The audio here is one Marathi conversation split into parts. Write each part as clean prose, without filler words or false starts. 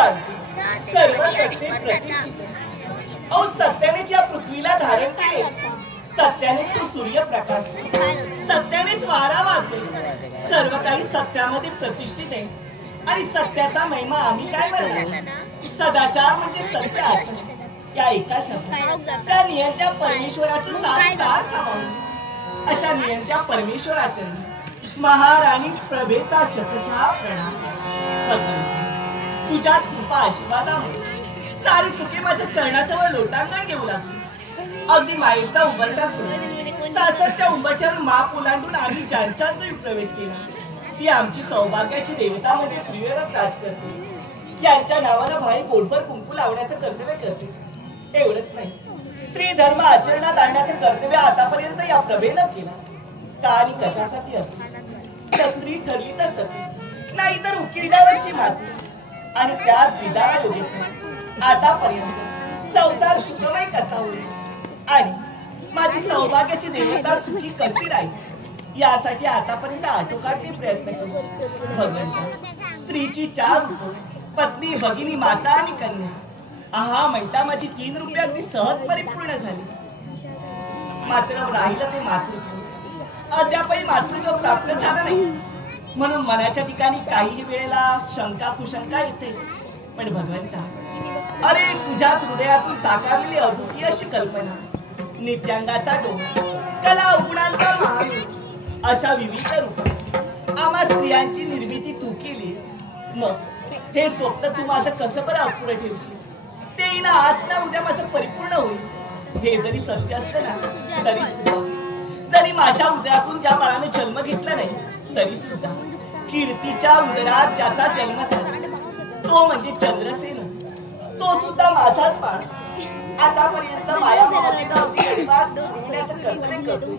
आणते सर्व सत्य प्रतिष्ठित. अहो सत्यानेच या पृथ्वीला धारण केले. सत्याने तो सूर्यप्रकाश, सत्यानेच वारा वाहतोय. सर्व काही सत्यामध्ये प्रतिष्ठित आहे. आणि सत्याचा महिमा आम्ही काय म्हणणार? सदाचार म्हणजे सत्य आचरण. या एका शब्दात त्या नियंत्या परमेश्वराचं सार सामावून. अशा नियंत्या परमेश्वराचरणी महाराणी प्रभेचा शतशः प्रणाम. तुझ्याच कृपा आशीर्वादामुळे सारी सुखे माझ्या चरणाजवळ लोटांगण घेऊ लागली. अगदी माईचा उंबरठा सोडून सासरच्या उंबरठ्यावर माप ओलांडून आम्ही ज्यांच्या घरी प्रवेश केला ती आमची सौभाग्याची देवता म्हणजे प्रियरथ राज करते. यांच्या नावानं भाई पोटभर कुंकू लावण्याचं कर्तव्य करते. एवढंच नाही, स्त्री धर्म आचरणात आणण्याचं कर्तव्य आतापर्यंत या प्रभेनं केलं. का आणि कशासाठी असते? तर स्त्री ठरली तर सती, नाहीतर उकिरड्यावरची माती. आणि त्यात विधान योगित आतापर्यंत संसार सुखमय कसा होईल आणि माझी सौभाग्याची देवता सुखी कशी राहील यासाठी आतापर्यंत आटोकाटने प्रयत्न केले. भगवंता, स्त्रीची 4 रूप, पत्नी, भगिनी, माता आणि कन्या. आहा म्हणता माझी 3 रूपे अगदी सहज परिपूर्ण झाली. मात्र राहिलं ते मातृत्व. अद्यापही मातृत्व प्राप्त झालं नाही. म्हणून मनाच्या ठिकाणी काही वेळेला शंका कुशंका येते. पण भगवंता, अरे तुझ्याच हृदयातून साकारलेली अद्वितीय अशी कल्पना, नित्यांगाचा डोळ, कला गुणांचा महामेळ, अशा विविध रूप आम्हा स्त्रियांची निर्मिती तू केली. मग हे स्वप्न तू माझं कसं बरं अपुरं ठेवशील? ते ना आज ना उद्या माझं परिपूर्ण होईल. हे जरी सत्य असतं ना तरी सुद्धा, जरी माझ्या उदरातून ज्या बाळाने जन्म घेतला नाही तरी सुद्धा कीर्तीच्या उदरात ज्याचा जन्म झाला तो म्हणजे चंद्रसेन. तो सुद्धा माझाच बाळ. आतापर्यंत माया कर्तव्य करतो.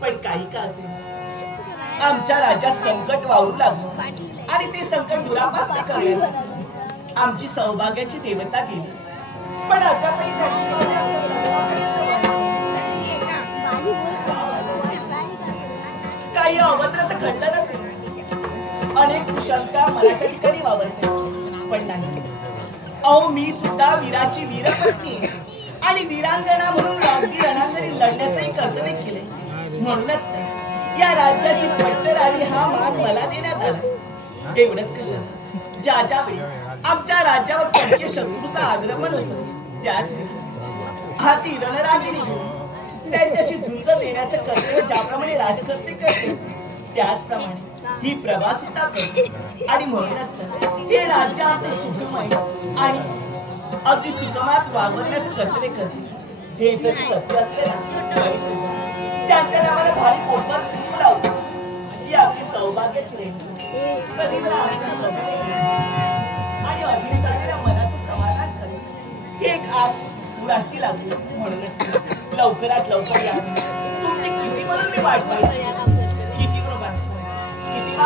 पण काही का असेल आमच्या राज्यात संकट वावरू लागलं आणि ते संकट दुरापास्त करण्यासाठी आमची सौभाग्याची देवता गेली. पण अद्यापही काही अभद्र तर घडलं नसेल. अनेक कुशलता मनाच्या ठिकाणी वावरते. पण नाही, अहो मी सुद्धा वीराची वीरपत्नी आणि वीरांगणा म्हणून अगदी रणांगणी लढण्याचंही कर्तव्य केलंय. म्हणूनच या राज्याची पट्टर आणि हा मान मला देण्यात आला. एवढंच कशाला, ज्या ज्यावेळी आमच्या राज्यावर परकीय शत्रूचा आक्रमण होतं त्याच वेळी हाती रणरागिणी घेऊन त्यांच्याशी झुंज देण्याचं कर्तव्य ज्याप्रमाणे राजकर्ते करते त्याचप्रमाणे ही प्रभा सुद्धा करते. आणि म्हणूनच हे राज्य आमचं सुखमय आणि अगदी सुखमात वागवण्याचं कर्तव्य करते. हे जरी सत्य असले ना तरी सुद्धा ज्यांच्या नावाने भारी पोटभर कुंकू लावतो ही आमची सौभाग्याची रेखा. कधी आमच्या सौभाग्य आणि अधीन झालेल्या मनाचं समाधान करेल. एक आज पुराशी लागली. म्हणूनच लवकरात लवकर या. तुमची किती म्हणून मी वाट पाहिजे, किती बरोबर किती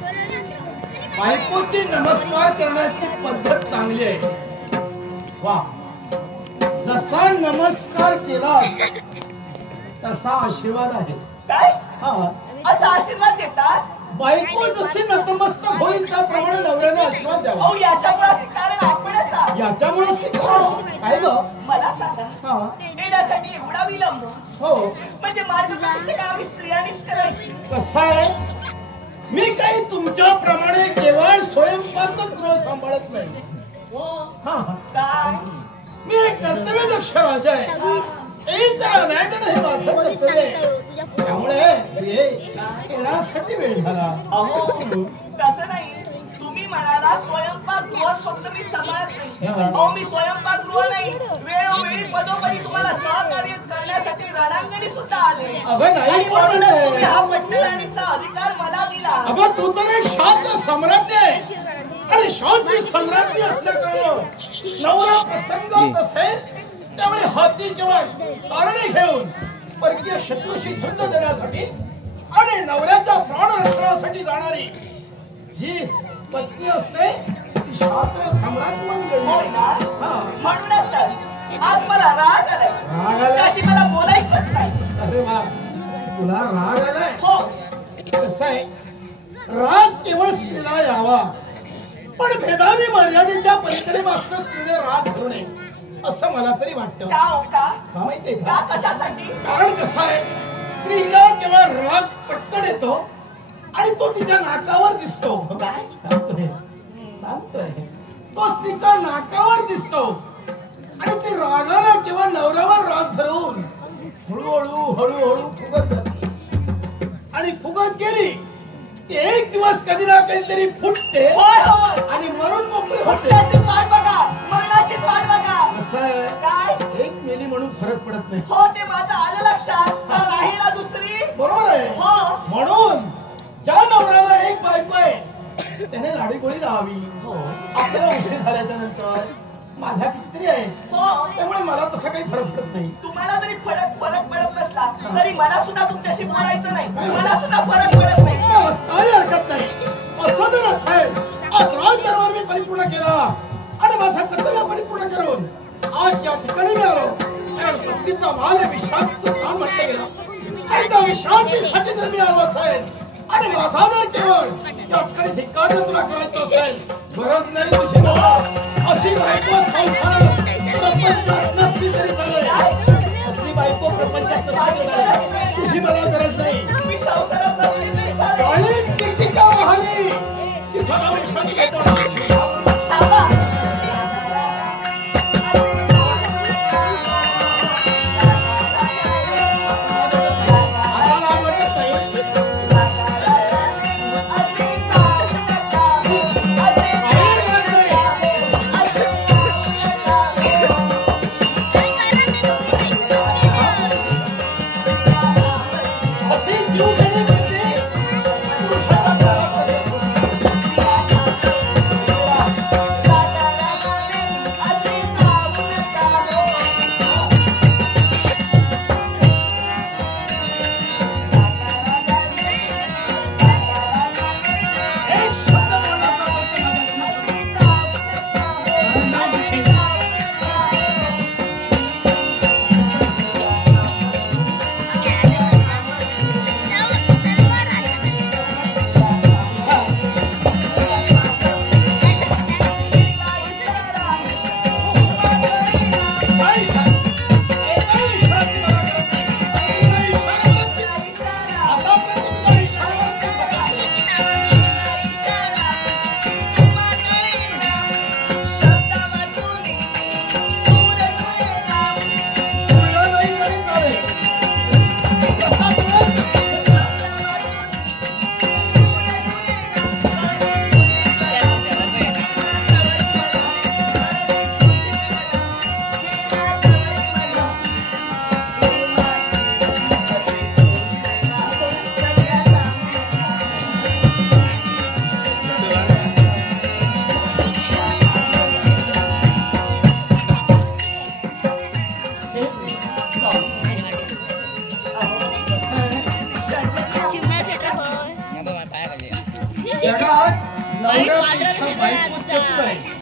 बायकोची नमस्कार करण्याची पद्धत चांगली आहे. वा, जसा नमस्कार केला तसा आशीर्वाद आहे. काय हा, असा आशीर्वाद देतात? बायको जशी नतमस्तक होईल त्याप्रमाणे नवऱ्याने आशीर्वाद द्यावा. अहो याच्यामुळे कारण आपणच आहोत. याच्यामुळे काय ग? मला सांगा, हा, येण्यासाठी एवढा विलंब? हो, म्हणजे मार्गदर्शक आम्ही स्त्रियांनीच करायची. कसं आहे, मी काही तुमच्याप्रमाणे केवळ स्वयंपाकच गृह सांभाळत नाही. हो हा, काय? मी एक कर्तव्यदक्ष राजा आहे. येईल त्याला न्याय देणं हे माझं कर्तव्य आहे. त्यामुळे येण्यासाठी वेळ झाला. अहो तसं नाही, तुम्ही म्हणाला स्वयंपाकगृह फक्त मी सांभाळत नाही. अहो मी स्वयंपाकगृह नाही, वेळोवेळी पदोपदी तुम्हाला सहकार्य करण्यासाठी रणांगणी सुद्धा आले. अगं नाही, आणि म्हणूनच तुम्ही हा पट्टराणीचा अधिकार मला दिला. अगं तू तर एक शास्त्र सम्राज्ञी आहेस, आणि शास्त्र सम्राज्ञी असल्यामुळे नवरा प्रसंग असेल त्यामुळे हाती जेव्हा कारणे घेऊन परकीय शत्रूशी झुंज देण्यासाठी आणि नवऱ्याच्या प्राण रक्षणासाठी जाणारी जी पत्नी असते ती शास्त्र सम्राट म्हणून. होय ना? म्हणूनच तर आज मला राग आलाय. त्याशी मला बोलायचं नाही. अरे वा, तुला राग आलाय? हो. कसं आहे, राग केवळ स्त्रीला यावा, पण भेदाने मर्यादेच्या पलीकडे मात्र स्त्रीने राग धरू नये असं मला तरी वाटतं. का हो का? माहितीये का? का? कशासाठी? कारण कसं आहे, स्त्रीला केवळ राग पटकन येतो आणि तो तिच्या नाकावर दिसतो. सांगतोय तो स्त्रीच्या नाकावर दिसतो आणि ती रागाला किंवा नवऱ्यावर राग धरून हळूहळू हळूहळू फुगत जाते आणि फुगत गेली की एक दिवस कधी ना कधीतरी फुटते आणि मरून मोकळी होते. वाट बघा, मरणाचीच वाट बघा. असं आहे, काय एक मेली म्हणून फरक पडत नाही. हो ते माझं आलं लक्षात. तर नाही ना दुसरी? बरोबर आहे. हो. म्हणून ज्या नवऱ्याला एक बायको आहे त्याने लाडीगोळी लावावी. आपल्याला उशीर झाल्याच्या नंतर माझ्या कितीतरी आहेत, त्यामुळे मला तसा काही फरक पडत नाही. तुम्हाला जरी फरक पडत नसला तरी मला सुद्धा तुमच्याशी बोलायचं नाही. मला सुद्धा फरक पडत नाही. काही हरकत नाही. असं जर असेल, आज राजदरबार मी परिपूर्ण केला आणि माझं कर्तव्य परिपूर्ण करून आज या ठिकाणी मी आलो, कारण पत्नीचा माल हे विश्रांतीचं स्थान म्हटलं गेलं आणि त्या विश्रांतीसाठी जर मी आलो असेल आणि माझा जर केवळ या ठिकाणी धिक्कार जर तुला करायचं असेल, गरज नाही तुझी मला अशी बायको संसारात प्रपंचात नसली तरी चालेल. असली बायको प्रपंचात नसली तरी तुझी मला गरज नाही. मी संसारात नसली तरी चालेल. आणि कीर्तिका वाहनी तिथं जाऊन विश्रांती घेतो. जगात नवऱ्यापेक्षा बायकोच चतुर आहे.